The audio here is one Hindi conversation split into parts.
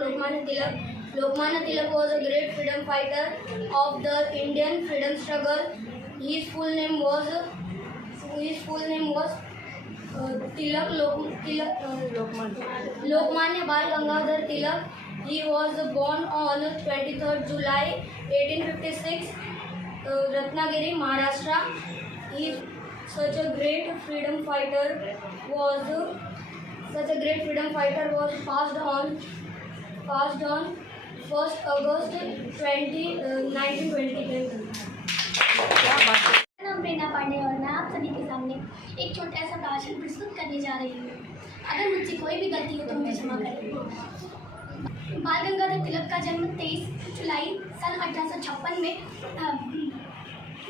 Lokmanya Tilak. Lokmanya Tilak was a great freedom fighter of the Indian freedom struggle. His full name was Lokmanya Bal Gangadhar Tilak. He was born on 23rd July 1856, Ratnagiri, Maharashtra. He such a great freedom fighter was passed on 1st August 1920. नाम प्रेरणा पांडे और मैं आप सभी के सामने एक छोटा सा भाषण प्रस्तुत करने जा रही हूँ। अगर मुझसे कोई भी गलती हो तो मुझे क्षमा करें। बाल गंगाधर तिलक का जन्म 23 जुलाई सन 1856 में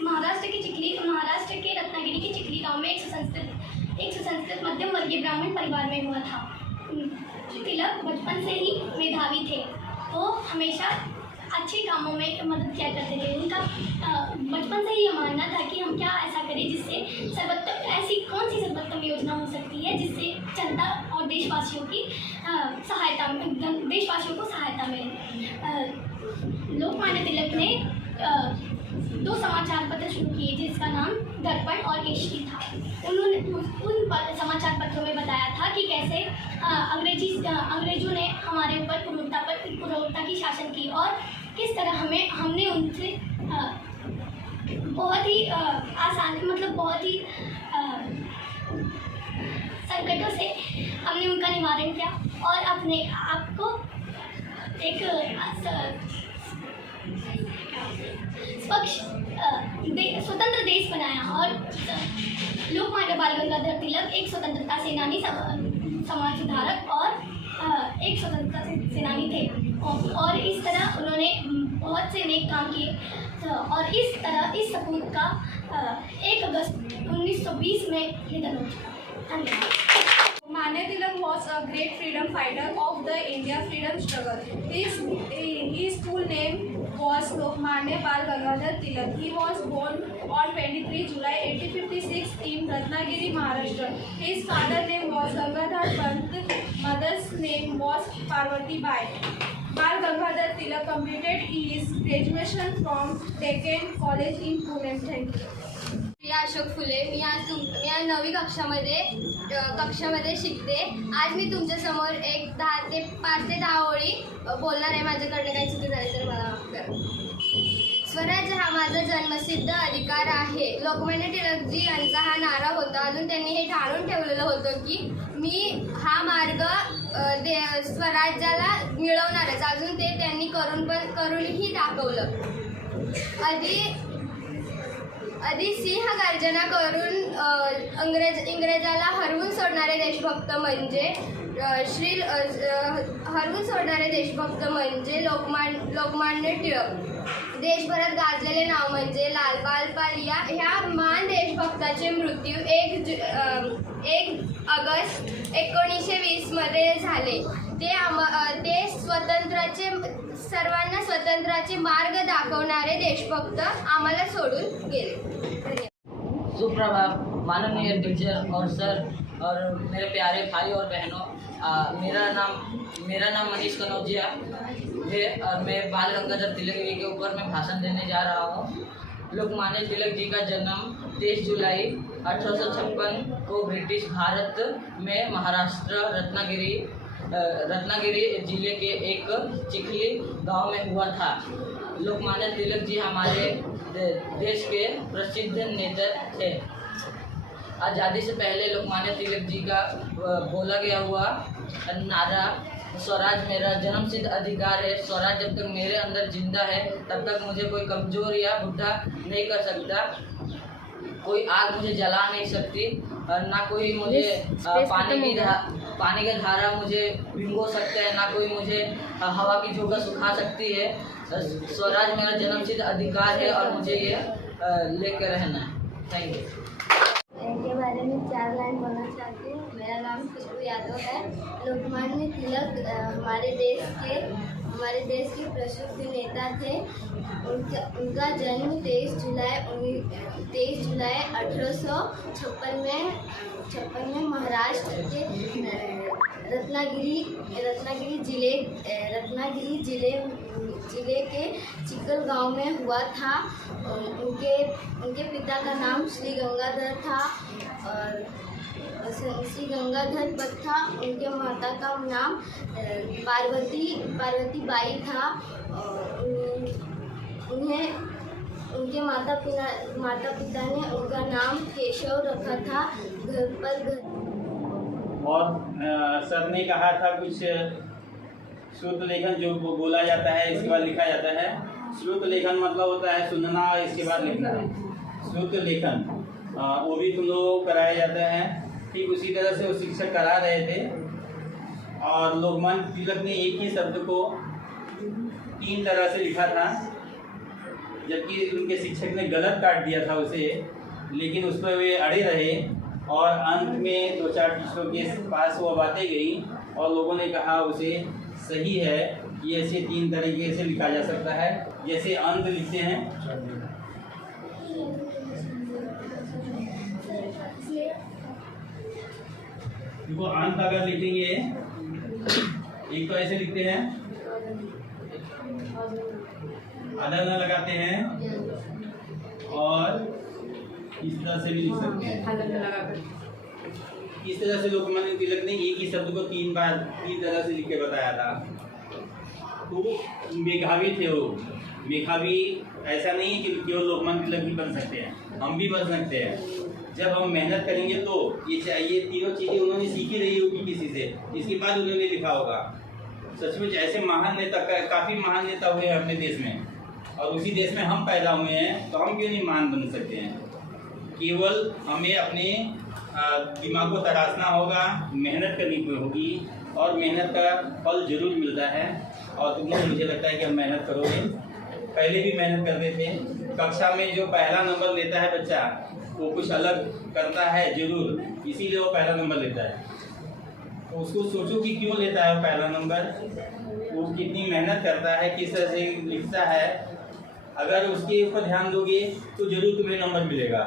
महाराष्ट्र के रत्नागिरी के चिखली गांव में एक सुसंस्कृत मध्यम वर्गीय ब्राह्मण परिवार में हुआ था। तिलक बचपन से ही मेधावी थे। वो हमेशा अच्छे कामों में मदद किया करते थे। उनका बचपन से ही ये मानना था कि हम क्या ऐसा करें जिससे ऐसी कौन सी सर्वोत्तम योजना हो सकती है जिससे जनता और देशवासियों को सहायता मिले। लोकमान्य तिलक ने 2 समाचार पत्र शुरू किए जिसका नाम दर्पण और केसरी था। उन्होंने उन समाचार पत्रों में बताया था कि कैसे अंग्रेजों ने हमारे ऊपर क्रूरता की शासन की और किस तरह हमने उनसे बहुत ही संकटों से हमने उनका निवारण किया और अपने आप को एक स्वतंत्र देश बनाया। और लोकमान्य बाल गंगाधर तिलक एक स्वतंत्रता सेनानी, समाज सुधारक और एक स्वतंत्रता सेनानी थे और इस तरह उन्होंने बहुत से नेक काम किए और इस सपूत का 1 अगस्त 1920 में निधन हो चुका। धन्यवाद। Lokmanya Tilak was a great freedom fighter of the India freedom struggle. His full name was Lokmanya Bal Gangadhar Tilak. He was born on 23 July 1856 in Ratnagiri, Maharashtra. His father's name was Gangadhar Pant. Mother's name was Parvati Bai. Bal Gangadhar Tilak completed his graduation from Deccan College in Pune. Thank you. प्रिया अशोक फुले. मी आज 9वी कक्षामध्ये शिकते. आज मी तुमच्या समोर एक 5 ते 10 ओळी बोलणार आहे. माझ्याकडनं काही चुकी झाली तर मला माफ करा. स्वराज्य हा माझा जन्मसिद्ध अधिकार आहे. लोकमान्य टिळकजी यांचा हा नारा होता. अजून त्यांनी हे ठाणून ठेवलेलं होतं की मी हा मार्ग स्वराज्याला मिळवणारच. अजून ते त्यांनी करूनही दाखवलं. आधी सिंह गर्जना करून इंग्रजाला हरवून सोडणारे देशभक्त म्हणजे लोकमान्य टिळक. देशभरात गाजलेले नाव म्हणजे लालबाल पाल. ह्या महान देशभक्ताचे मृत्यू 1 ऑगस्ट 1920 मध्ये झाले. ते सर्वांना स्वतंत्राचे मार्ग दाखवणारे देशभक्त आम्हाला सोडून गेले. सुप्रभात माननीय टीचर और सर और मेरे प्यारे भाई और बहनों, मेरा नाम मनीष कनौजिया है और मैं बाल गंगाधर तिलक जी के ऊपर मैं भाषण देने जा रहा हूँ। लोकमान्य तिलक जी का जन्म 23 जुलाई 1856 को ब्रिटिश भारत में महाराष्ट्र रत्नागिरी जिले के एक चिखली गांव में हुआ था। लोकमान्य तिलक जी हमारे देश के प्रसिद्ध नेता थे। आज़ादी से पहले लोकमान्य तिलक जी का बोला गया हुआ नारा स्वराज मेरा जन्मसिद्ध अधिकार है। स्वराज जब तक मेरे अंदर जिंदा है तब तक मुझे कोई कमज़ोर या बुढ़ा नहीं कर सकता। कोई आग मुझे जला नहीं सकती और ना कोई मुझे पानी का धारा मुझे भिगो सकता है, ना कोई मुझे हवा की झोंका सुखा सकती है। स्वराज मेरा जन्मसिद्ध अधिकार है और मुझे ये लेकर रहना है। Thank you. इनके बारे में 4 लाइन बोलना चाहती हूँ। मेरा नाम खुशबू यादव है। लोकमान्य तिलक हमारे देश के प्रसिद्ध नेता थे। उनका जन्म 23 जुलाई 1856 में महाराष्ट्र के रत्नागिरी जिले के चिकल गांव में हुआ था। उनके पिता का नाम श्री गंगाधर था और श्री गंगाधर भट्ट था। उनके माता का नाम पार्वती बाई था। उनके माता पिता ने उनका नाम केशव रखा था। घर पर घर और सर ने कहा था कुछ श्रुत लेखन जो बोला जाता है इसके बाद लिखा जाता है। श्रुत लेखन मतलब होता है सुनना और इसके बाद लिखना। श्रुत लेखन वो भी तुम लोगों को कराया जाता है। ठीक उसी तरह से वो शिक्षक करा रहे थे और लोकमान्य तिलक ने एक ही शब्द को 3 तरह से लिखा था, जबकि उनके शिक्षक ने गलत काट दिया था उसे, लेकिन उस पर वे अड़े रहे और अंत में 2-4 टीचरों के पास वो बातें गई और लोगों ने कहा उसे सही है, ये ऐसे 3 तरीके से लिखा जा सकता है। जैसे अंत लिखते हैं, देखो अंत अगर लिखेंगे एक तो ऐसे लिखते हैं, आधा न लगाते हैं और इस तरह से भी लिख सकते हैं। इस तरह से लोकमान्य तिलक ने एक ही शब्द को 3 तरह से लिख के बताया था। तो मेधावी थे वो। मेधावी ऐसा नहीं है कि केवल लोकमान्य तिलक भी बन सकते हैं, हम भी बन सकते हैं जब हम मेहनत करेंगे। तो ये चाहिए तीनों चीज़ें उन्होंने सीखी रही होगी किसी से, इसके बाद उन्होंने लिखा होगा। सचमुच ऐसे महान नेता, काफ़ी महान नेता हुए हैं अपने देश में और उसी देश में हम पैदा हुए हैं, तो हम क्यों नहीं महान बन सकते हैं। केवल हमें अपने दिमाग को तराशना होगा, मेहनत करनी होगी और मेहनत का फल जरूर मिलता है। और तुम लोग मुझे लगता है कि हम मेहनत करोगे, पहले भी मेहनत करते थे। कक्षा में जो पहला नंबर लेता है बच्चा, वो कुछ अलग करता है जरूर, इसीलिए वो पहला नंबर लेता है। तो उसको सोचो कि क्यों लेता है वो पहला नंबर, वो कितनी मेहनत करता है, किस तरह से लिखता है। अगर उसके ऊपर ध्यान दोगे तो जरूर तुम्हें नंबर मिलेगा,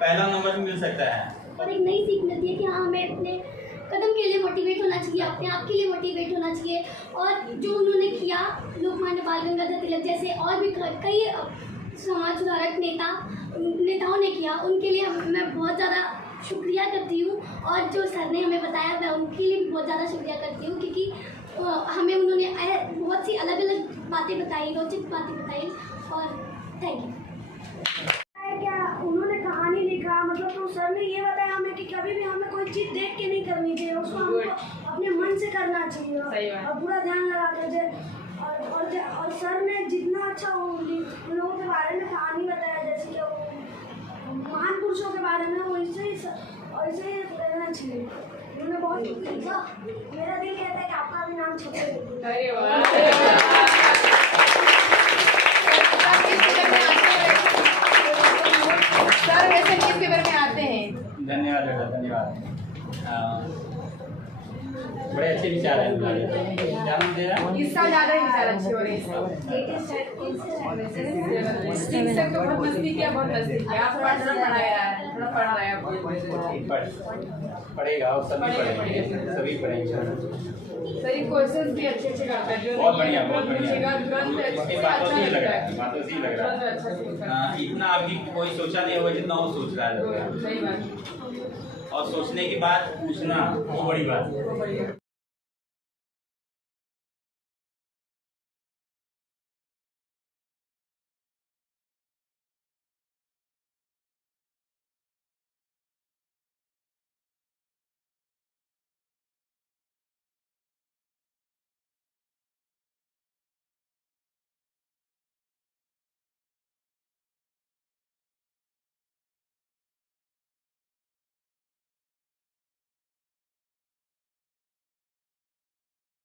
पहला नंबर मिल सकता है। और एक नई सीख मिलती है कि हाँ, हमें अपने कदम के लिए मोटिवेट होना चाहिए, अपने आप के लिए मोटिवेट होना चाहिए। और जो उन्होंने किया, लोकमान्य बाल गंगाधर तिलक जैसे और भी कई समाज सुधारक नेताओं ने किया, उनके लिए मैं बहुत ज़्यादा शुक्रिया करती हूँ। और जो सर ने हमें बताया, मैं उनके लिए भी बहुत ज़्यादा शुक्रिया करती हूँ, क्योंकि हमें उन्होंने बहुत सी अलग अलग बातें बताई, रोचक बातें बताई। और थैंक यू। क्या उन्होंने कहानी लिखा, मतलब तो सर ने ये बताया हमें कि कभी भी हमें कोई चीज़ देख के नहीं करनी चाहिए, उसको हमको अपने मन से करना चाहिए और पूरा ध्यान लगा कर। और सर ने जितना अच्छा उन लोगों के बारे में कहानी बताया, जैसे कि महान पुरुषों के बारे में, वो ऐसे ही रहना चाहिए। उन्होंने बहुत लिखा। मेरा दिल कहता है कि आपका भी नाम छपे। सर वैसे न्यूज़पेपर में आते हैं। धन्यवाद बेटा, धन्यवाद। बड़े अच्छे विचार हैं तुम्हारे। क्या नाम तेरा? इस साल ज़्यादा ही विचार अच्छे हो रहे हैं। शिक्षक तो बहुत मस्ती किया, बहुत मस्ती किया। आप थोड़ा पढ़ाया है, थोड़ा पढ़ा रहा है। पढ़ेगा और सभी पढ़ेंगे, सभी पढ़ेंगे। सही क्वेश्चंस भी अच्छे करता है। बहुत बढ़िया, बहुत बढ़िया। बातों से ही लग रहा है। इतना अभी कोई सोचा नहीं होगा जितना वो सोच रहा है। सही बात। और सोचने के बाद पूछना वो बड़ी बात है।